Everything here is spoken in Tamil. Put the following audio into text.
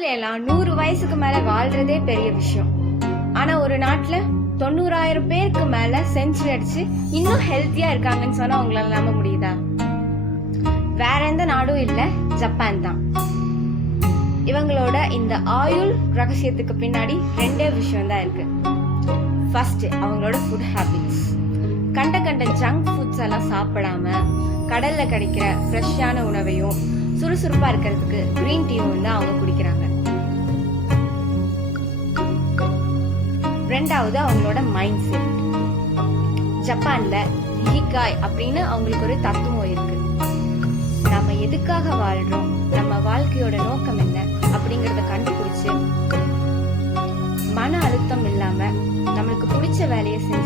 கல்ஃப்ல எல்லாம் 100 வயசுக்கு மேல வாழ்றதே பெரிய விஷயம். ஆனா ஒரு நாட்டுல 90,000 பேருக்கு மேல செஞ்சுரி அடிச்சு இன்னும் ஹெல்த்தியா இருக்காங்கன்னு சொன்னா உங்களால நம்ப முடியுதா? வேற எந்த நாடும் இல்ல, ஜப்பான் தான். இவங்களோட இந்த ஆயுள் ரகசியத்துக்கு பின்னாடி 2 விஷயம் தான் இருக்கு. ஃபர்ஸ்ட், அவங்களோட ஃபுட் ஹேபிட்ஸ். கண்ட ஜங்க் ஃபுட்ஸ் எல்லாம் சாப்பிடாம கடல்ல கிடைக்கிற ஃப்ரெஷ்ஷான உணவையும் சுறுசுறுப்பா இருக்கிறதுக்கு கிரீன் டீயும் தான் அவங்க குடிக்கிறாங்க. ரெண்டாவது, அவங்களோட மைண்ட் செட். ஜப்பான்ல இகிகாய் அப்படின்னு அவங்களுக்கு ஒரு தத்துவம் இருக்கு. நம்ம எதுக்காக வாழ்றோம், நம்ம வாழ்க்கையோட நோக்கம் என்ன அப்படிங்கறத கண்டுபிடிச்சு மன அழுத்தம் இல்லாம நம்மளுக்கு பிடிச்ச வேலையை செஞ்சு